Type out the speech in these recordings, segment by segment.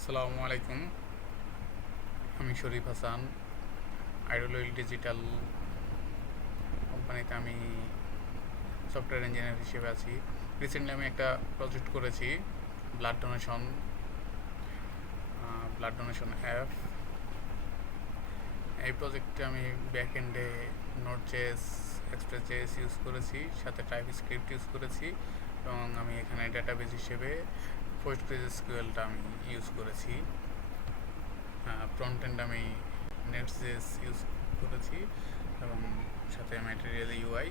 আসসালামু আলাইকুম। আমি শরীফ হাসান। আইডল ওয়েল ডিজিটাল কোম্পানিতে আমি সফটওয়্যার ইঞ্জিনিয়ার হিসেবে আছি। রিসেন্টলি আমি একটা প্রজেক্ট করেছি, ব্লাড ডোনেশন অ্যাপ। এই প্রজেক্টে আমি ব্যাক এন্ডে নোড.জেএস, এক্সপ্রেস.জেএস ইউজ করেছি, সাথে টাইপস্ক্রিপ্ট ইউজ করেছি, এবং আমি এখানে ডাটাবেস হিসেবে পোস্টগ্রেসকিউএলটা আমি ইউজ করেছি। ফ্রন্ট এন্ড আমি নেট.জেএস ইউজ করেছি, এবং সাথে ম্যাটেরিয়াল ইউআই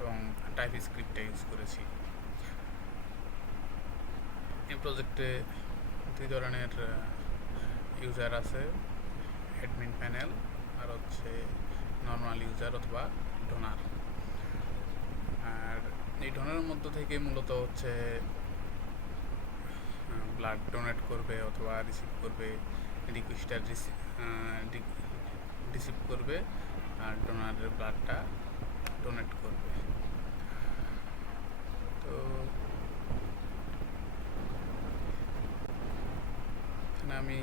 এবং টাইপ স্ক্রিপ্টটা ইউজ করেছি। এই প্রজেক্টে দুই ধরনের ইউজার আছে, অ্যাডমিন প্যানেল আর হচ্ছে নর্মাল ইউজার অথবা ডোনার। আর এই ডোনারের মধ্য থেকে মূলত হচ্ছে ব্লাড ডোনেট করবে অথবা রিসিভ করবে, রিকোয়েস্টার রিসিভ করবে, আর ডোনারের ব্লাডটা ডোনেট করবে। তো এখানে আমি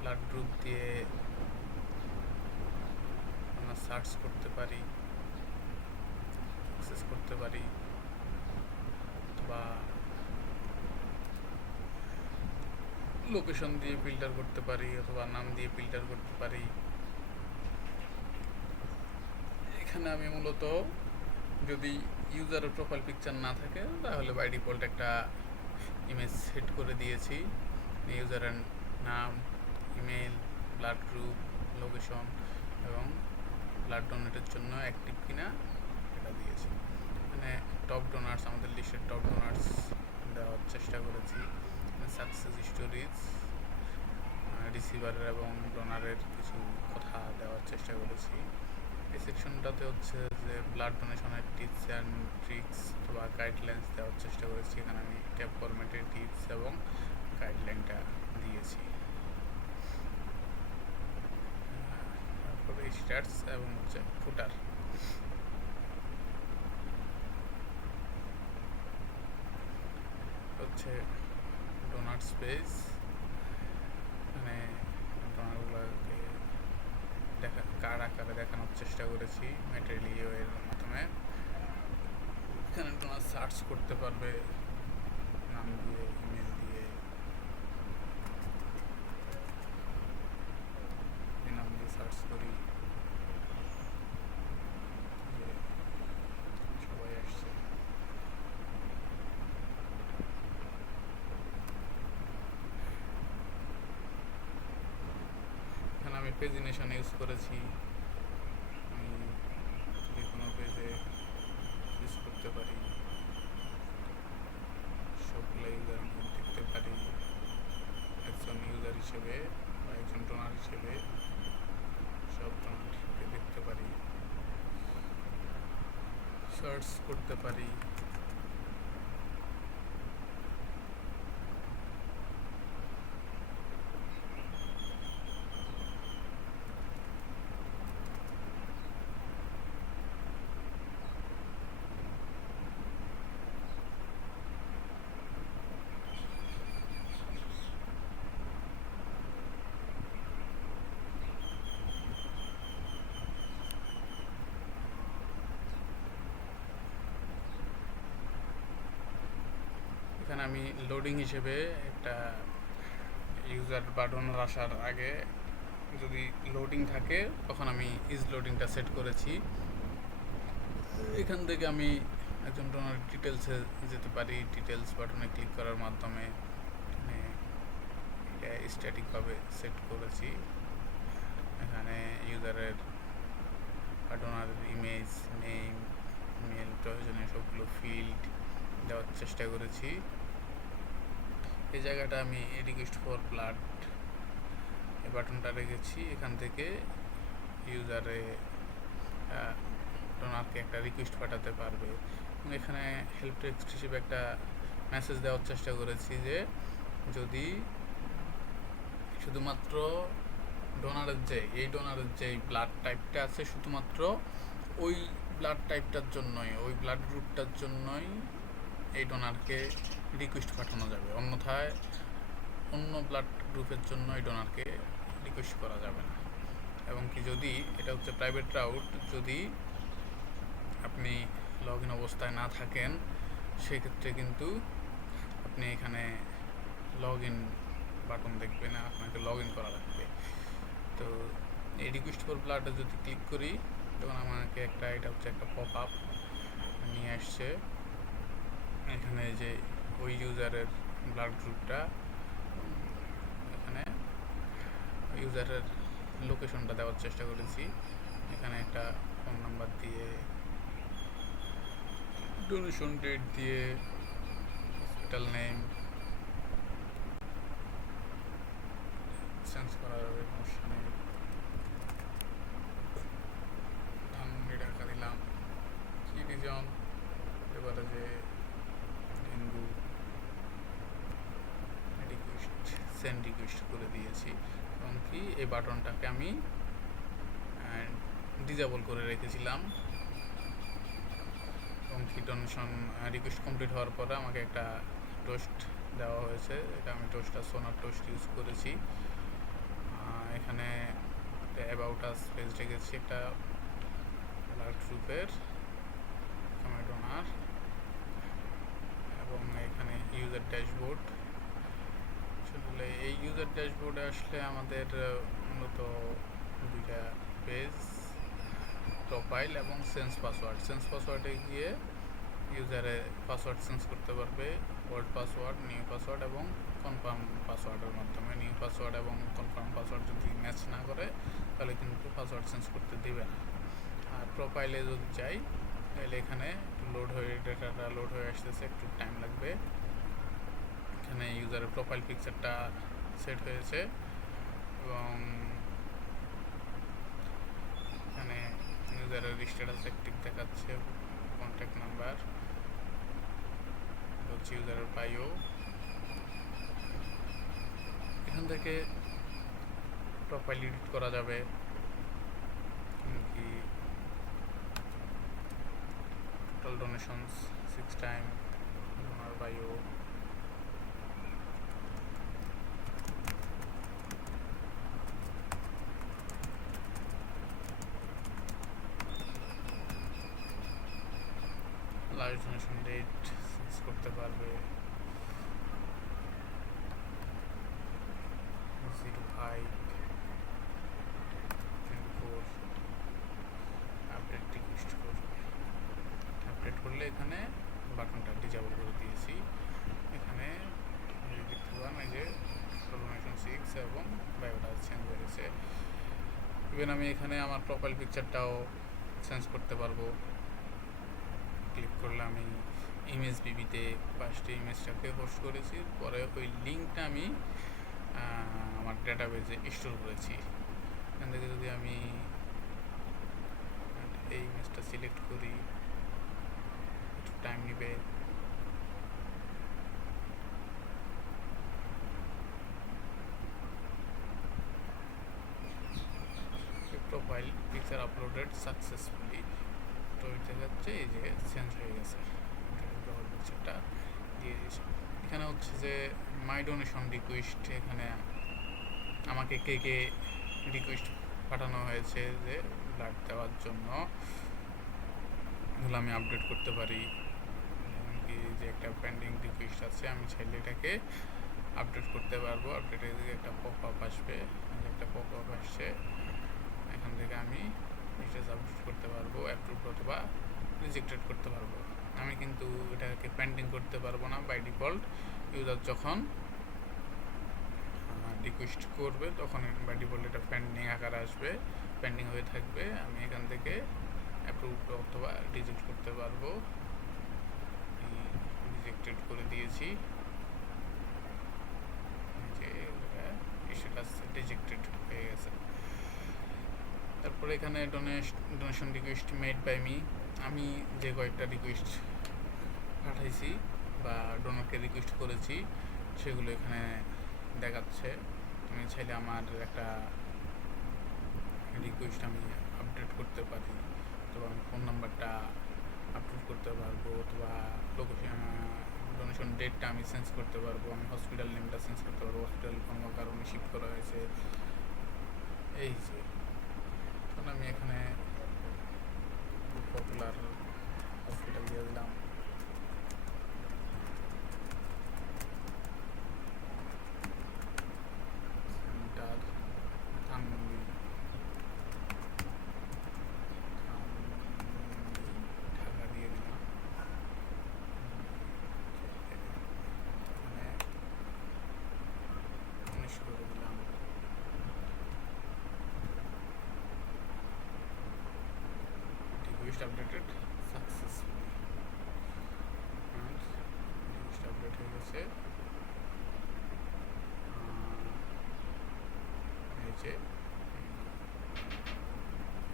ব্লাড গ্রুপ দিয়ে আমরা সার্চ করতে পারি, অ্যাক্সেস করতে পারি, অথবা লোকেশন দিয়ে ফিল্টার করতে পারি, অথবা নাম দিয়ে ফিল্টার করতে পারি। এখানে আমি মূলত যদি ইউজারের প্রোফাইল পিকচার না থাকে তাহলে বাই ডিফল্ট একটা ইমেজ সেট করে দিয়েছি। ইউজারের নাম, ইমেল, ব্লাড গ্রুপ, লোকেশন এবং ব্লাড ডোনেটের জন্য অ্যাক্টিভ কিনা এটা দিয়েছি। মানে টপ ডোনার্স, আমাদের লিস্টের টপ ডোনার্স দেওয়ার চেষ্টা করেছি। সাকসেস স্টোরিজ, রিসিভারের এবং ডোনারের কিছু কথা দেওয়ার চেষ্টা করেছি। এই সেকশনটাতে হচ্ছে যে ব্লাড ডোনেশনের টিপস অ্যান্ড ট্রিক্স অথবা গাইডলাইন্স দেওয়ার চেষ্টা করেছি। এখানে আমি ট্যাব ফরম্যাটের টিপস এবং গাইডলাইনটা দিয়েছি। তারপরে স্টার্টস এবং হচ্ছে ফুটার। হচ্ছে ডোনার স্পেস, মানে ডোনারগুলোকে কার্ড আকারে দেখানোর চেষ্টা করেছি ম্যাটেরিয়াল এর মাধ্যমে। এখানে ডোনার সার্চ করতে পারবে নাম দিয়ে, ইমেল দিয়ে, নাম দিয়ে সার্চ করি যে সবাই আসছে। এখানে আমি পেজিনেশন ইউজ করেছি, আমি যে কোনো পেজে ইউজ করতে পারি, সবগুলো ইউজার আমি দেখতে পারি। একজন ইউজার হিসেবে বা একজন ডোনার হিসেবে সব ডোনারকে দেখতে পারি, সার্চ করতে পারি। এখানে আমি লোডিং হিসেবে একটা ইউজার বা ডোনার আসার আগে যদি লোডিং থাকে তখন আমি ইজ লোডিংটা সেট করেছি। এখান থেকে আমি একজন ডোনার ডিটেলসে যেতে পারি। ডিটেলস বাটনে ক্লিক করার মাধ্যমে এখানে এটা স্ট্যাটিকভাবে সেট করেছি। এখানে ইউজারের বা ডোনারের ইমেজ, নেম, ইমেল, প্রয়োজনীয় সবগুলো ফিল্ড দেওয়ার চেষ্টা করেছি। এই জায়গাটা আমি রিকোয়েস্ট ফর ব্লাড এই বাটনটা রেখেছি। এখান থেকে ইউজারে ডোনারকে একটা রিকোয়েস্ট পাঠাতে পারবে, এবং এখানে হেল্প টেক্সট হিসেবে একটা মেসেজ দেওয়ার চেষ্টা করেছি যে যদি শুধুমাত্র ডোনারের যে ব্লাড টাইপটা আছে শুধুমাত্র ওই ব্লাড টাইপটার জন্যই, ওই ব্লাড গ্রুপটার জন্যই এই ডোনারকে রিকোয়েস্ট পাঠানো যাবে, অন্যথায় অন্য ব্লাড গ্রুপের জন্য এই ডোনারকে রিকোয়েস্ট করা যাবে না। এবং কি যদি এটা হচ্ছে প্রাইভেট রাউট, যদি আপনি লগ ইন অবস্থায় না থাকেন সেক্ষেত্রে কিন্তু আপনি এখানে লগ ইন বাটন দেখবেন, আপনাকে লগ ইন করা লাগবে। তো এই রিকোয়েস্ট ফর ব্লাডে যদি ক্লিক করি তখন আমাকে এটা হচ্ছে একটা পপ আপ নিয়ে আসছে। এখানে যে ওই ইউজারের ব্লাড গ্রুপটা, এখানে ইউজারের লোকেশনটা দেওয়ার চেষ্টা করেছি। এখানে একটা ফোন নাম্বার দিয়ে, ডোনেশন ডেট দিয়ে, হসপিটাল নেম চেঞ্জ করা যাবে, সমস্যা নেই। ধানমন্ডি টাকা দিলাম, কি রিজন, এবারে যে ডেঙ্গু রিকোয়েস্ট, সেন্ড রিকোয়েস্ট করে দিয়েছি। এমনকি এই বাটনটাকে আমি ডিজেবল করে রেখেছিলাম। এবং কি ডোনেশন রিকোয়েস্ট কমপ্লিট হওয়ার পরে আমাকে একটা টোস্ট দেওয়া হয়েছে, এটা আমি টোস্টটা সোনার টোস্ট ইউজ করেছি। এখানে অ্যাবাউট আস পেজ রেখেছি, একটা ব্লাড গ্রুপের ডোনার, এবং এখানে ইউজার ড্যাশবোর্ড। আসলে এই ইউজার ড্যাশবোর্ডে আসলে আমাদের মূলত দুইটা পেজ, প্রোফাইল এবং সেন্স পাসওয়ার্ড। সেন্স পাসওয়ার্ডে গিয়ে ইউজারে পাসওয়ার্ড চেঞ্জ করতে পারবে, ওল্ড পাসওয়ার্ড, নিউ পাসওয়ার্ড এবং কনফার্ম পাসওয়ার্ডের মাধ্যমে। নিউ পাসওয়ার্ড এবং কনফার্ম পাসওয়ার্ড যদি ম্যাচ না করে তাহলে কিন্তু পাসওয়ার্ড চেঞ্জ করতে দিবে না। আর প্রোফাইলে যদি যাই তাহলে এখানে একটু লোড হয়ে, ডেটাটা লোড হয়ে আসতেছে, একটু টাইম লাগবে। এখানে ইউজারের প্রোফাইল পিকচারটা সেট হয়েছে এবং এখানে ইউজারের স্ট্যাটাস অ্যাক্টিভ দেখাচ্ছে, কন্ট্যাক্ট নাম্বার হচ্ছে ইউজারের বায়ো। এখান থেকে প্রোফাইল এডিট করা যাবে, কি total donations 6 time, donor bio, last donation date change করতে পারবে, 05/24 আপডেট রিকোয়েস্ট করবে। আপডেট করলে এখানে বাটনটা ডিজেবল করে দিয়েছি। এখানে দেখতে পান এই যে ডোনেশন 6 এবং বায়োটা চেঞ্জ হয়েছে। ইভেন আমি এখানে আমার প্রোফাইল পিকচারটাও চেঞ্জ করতে পারবো। ক্লিক করলে আমি ইমেজ বিবিতে 5টি ইমেজটাকে হোস্ট করেছি, পরে ওই লিঙ্কটা আমি আমার ডেটাবেজে স্টোর করেছি। এখান থেকে যদি আমি এই ইমেজটা সিলেক্ট করি, একটু টাইম নেবে। প্রোফাইল পিকচার আপলোডেড সাকসেসফুলি, তো দেখা যাচ্ছে এই যে চেঞ্জ হয়ে গেছে, পিকচারটা দিয়ে দিয়েছে। এখানে হচ্ছে যে মাই ডোনেশন রিকোয়েস্ট, এখানে আমাকে কে কে রিকোয়েস্ট পাঠানো হয়েছে যে ব্লাড দেওয়ার জন্য, এগুলো আমি আপডেট করতে পারি। এমনকি যে একটা পেন্ডিং রিকোয়েস্ট আছে, আমি চাইলে এটাকে আপডেট করতে পারবো। আপডেটের দিকে একটা পপ আপ আসবে, একটা পপ আপ আসছে, এখান থেকে আমি ডিটেলস আপডেট করতে পারবো, অ্যাপ্রুভ অথবা রিজেক্টেড করতে পারবো। আমি কিন্তু এটাকে পেন্ডিং করতে পারবো না। বাই ডিফল্ট ইউজার যখন রিকোয়েস্ট করবে তখন বাই ডিফল্ট এটা পেন্ডিং আকারে আসবে, পেন্ডিং হয়ে থাকবে। আমি এখান থেকে অ্যাপ্রুভ অথবা রিজেক্ট করতে পারবো। রিজেক্টেড করে দিয়েছি, যে স্ট্যাটাস রিজেক্টেড হয়ে গেছে। তারপরে এখানে donation request made by me, আমি যে কয়েকটা রিকোয়েস্ট পাঠাইছি বা ডোনারকে রিকোয়েস্ট করেছি সেগুলো এখানে দেখাচ্ছে। আমি চাইলে আমার একটা রিকোয়েস্ট আমি আপডেট করতে পারি, অথবা আমি ফোন নাম্বারটা আপডেট করতে পারবো, অথবা লোকেশন ডোনেশন ডেটটা আমি চেঞ্জ করতে পারবো, আমি হসপিটাল নেমটা চেঞ্জ করতে পারবো, হসপিটাল কোনো কারণে শিফট করা হয়েছে। এই যে তখন আমি এখানে পপুলার হসপিটাল দিয়ে দিলাম। সেন্টার ধানমন্ডি, ঢাকা দিয়ে দিলাম। এখানে 19 করে দিলাম। Request updated successfully, request update হয়ে গেছে। এই যে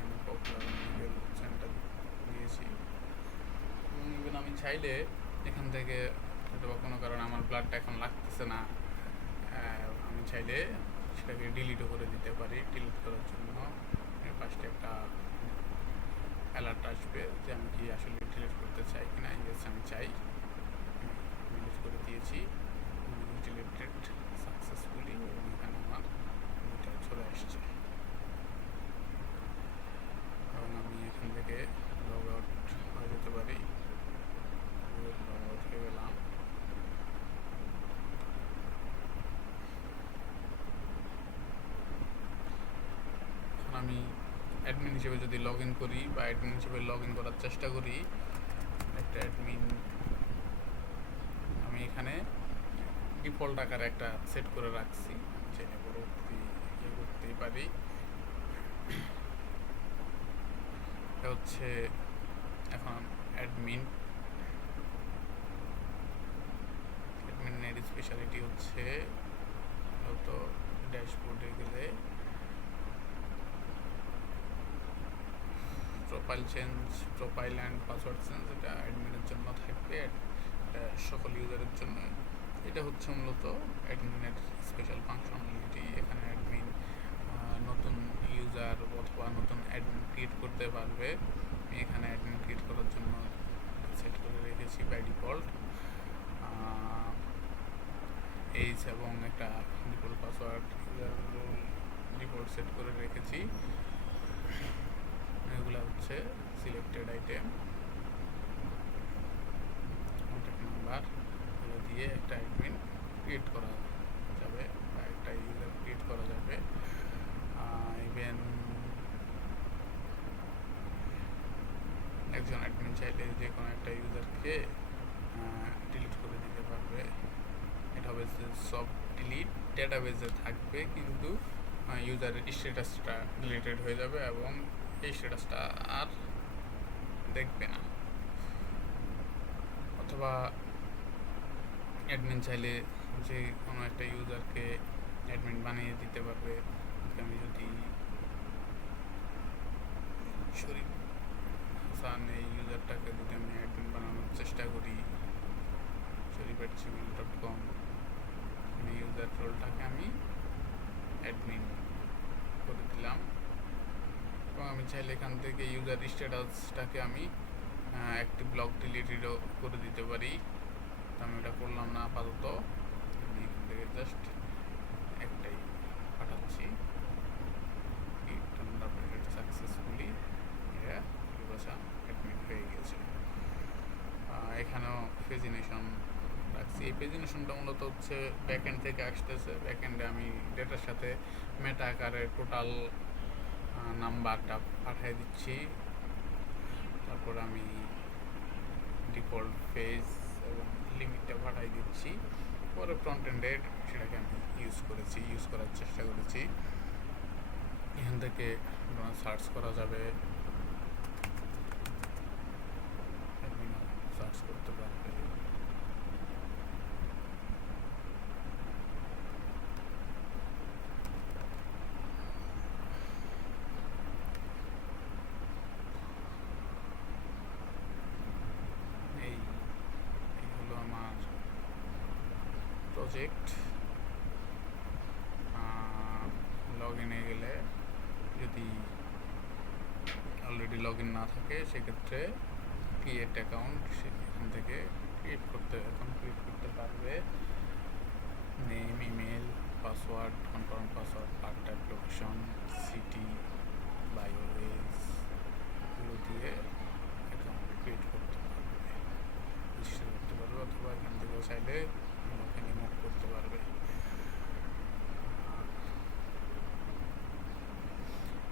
আমি পপুলার মেডিকেল সেন্টার দিয়েছি। ইভেন আমি চাইলে এখান থেকে হয়তো কোনো কারণে আমার ব্লাডটা এখন লাগতেছে না, আমি চাইলে সেটাকে ডিলিটও করে দিতে পারি। ডিলিট করার জন্য এর পাশে একটা অ্যালার্ট আসবে যে আমি কি আসলে ডিলিট করতে চাই কিনা। ইয়েস আমি চাই, ডিলিট করে দিয়েছি। ডিলিটেড সাকসেসফুলি, এবং এখানে আমার এটা চলে আসছে। এবং আমি এখান থেকে লগ আউট হয়ে যেতে পারি। লগ আউট হয়ে গেলাম। এখন আমি অ্যাডমিন হিসেবে যদি লগ ইন করি বা অ্যাডমিন হিসেবে লগ ইন করার চেষ্টা করি, একটা অ্যাডমিন আমি এখানে ডিফল্ট আকারে একটা সেট করে রাখছি, চাইলে পরবর্তী ইয়ে করতেই পারি। এটা হচ্ছে এখন অ্যাডমিনের স্পেশালিটি হচ্ছে হয়তো ড্যাশবোর্ডে গেলে প্রোফাইল অ্যান্ড পাসওয়ার্ড চেঞ্জ, এটা অ্যাডমিনের জন্য থাকবে, এটা সকল ইউজারের জন্য। এটা হচ্ছে মূলত অ্যাডমিনের স্পেশাল ফাংশনালিটি। এখানে অ্যাডমিন নতুন ইউজার অথবা নতুন অ্যাডমিন ক্রিয়েট করতে পারবে। আমি এখানে অ্যাডমিন ক্রিয়েট করার জন্য সেট করে রেখেছি বাই ডিফল্ট এইচ এবং একটা ডিফল্ট পাসওয়ার্ড ডিফল্ট সেট করে রেখেছি। এগুলো হচ্ছে সিলেক্টেড আইটেম, কন্ট্যাক্ট নাম্বার, এগুলো দিয়ে একটা অ্যাডমিন ক্রিয়েট করা যাবে বা একটা ইউজার ক্রিয়েট করা যাবে। ইভেন একজন অ্যাডমিন চাইলে যে কোনো একটা ইউজারকে ডিলিট করে দিতে পারবে। এটা হবে সব ডিলিট ডেটাবেজে থাকবে, কিন্তু ইউজারের স্ট্যাটাসটা ডিলিটেড হয়ে যাবে এবং এই স্ট্যাটাসটা আর দেখবে না। অথবা অ্যাডমিন চাইলে যে কোনো একটা ইউজারকে অ্যাডমিন বানিয়ে দিতে পারবে। আমি যদি শরীফ হাসান এই ইউজারটাকে যদি আমি অ্যাডমিন বানানোর চেষ্টা করি, shorif@gmail.com, এই ইউজার রোলটাকে আমি অ্যাডমিন করে দিলাম। এবং আমি চাইলে এখান থেকে ইউজার স্ট্যাটাসটাকে আমি একটি ব্লক ডিলিটও করে দিতে পারি। তো আমি এটা করলাম না আপাতত, আমি এখান থেকে জাস্ট একটাই পাঠাচ্ছি। সাকসেসফুলি এটা অ্যাডমিন হয়ে গেছে। এখানেও পেজিনেশন রাখছি। এই পেজিনেশনটা মূলত হচ্ছে ব্যাকএন্ড থেকে আসতেছে। ব্যাকএন্ডে আমি ডেটার সাথে মেটা আকারে টোটাল নাম্বারটা পাঠিয়ে দিচ্ছি, তারপর আমি ডিফল্ট পেজ এবং লিমিটটা পাঠিয়ে দিচ্ছি। পরে ফ্রন্ট এন্ডে সেটাকে আমি ইউজ করার চেষ্টা করেছি। এখান থেকে সার্চ করা যাবে, সার্চ করতে পারবে। এই হলো আমার প্রজেক্ট। লগ ইনে গেলে যদি অলরেডি লগ ইন না থাকে সেক্ষেত্রে ক্রিয়েট অ্যাকাউন্ট সেখান থেকে ক্রিয়েট করতে password, confirm password, part type, location, city, বায়োএস এগুলো দিয়ে অ্যাকাউন্ট ক্রিয়েট করতে পারবে, রেজিস্টার করতে পারবে, অথবা এখান থেকেও চাইলে ওখানে মুভ করতে পারবে।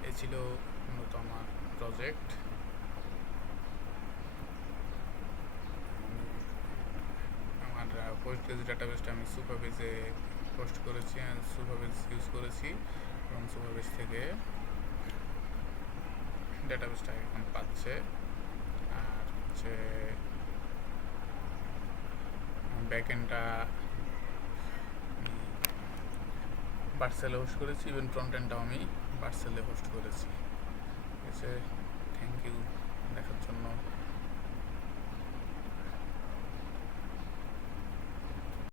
এ ছিল মূলত আমার প্রজেক্ট। আমার পোস্টগ্রেস ডাটাবেসটা আমি সুপারবেজে পোস্ট করেছি, সুপারবেজ ইউজ করেছি এবং সুপারবেজ থেকে ডাটাবেসটা এখন পাচ্ছে। আর হচ্ছে ব্যাকএন্ডটা বার্সেলে হোস্ট করেছি, ইভেন ফ্রন্ট এন্ডটাও আমি বার্সেলে হোস্ট করেছি। ঠিক আছে, থ্যাংক ইউ দেখার জন্য।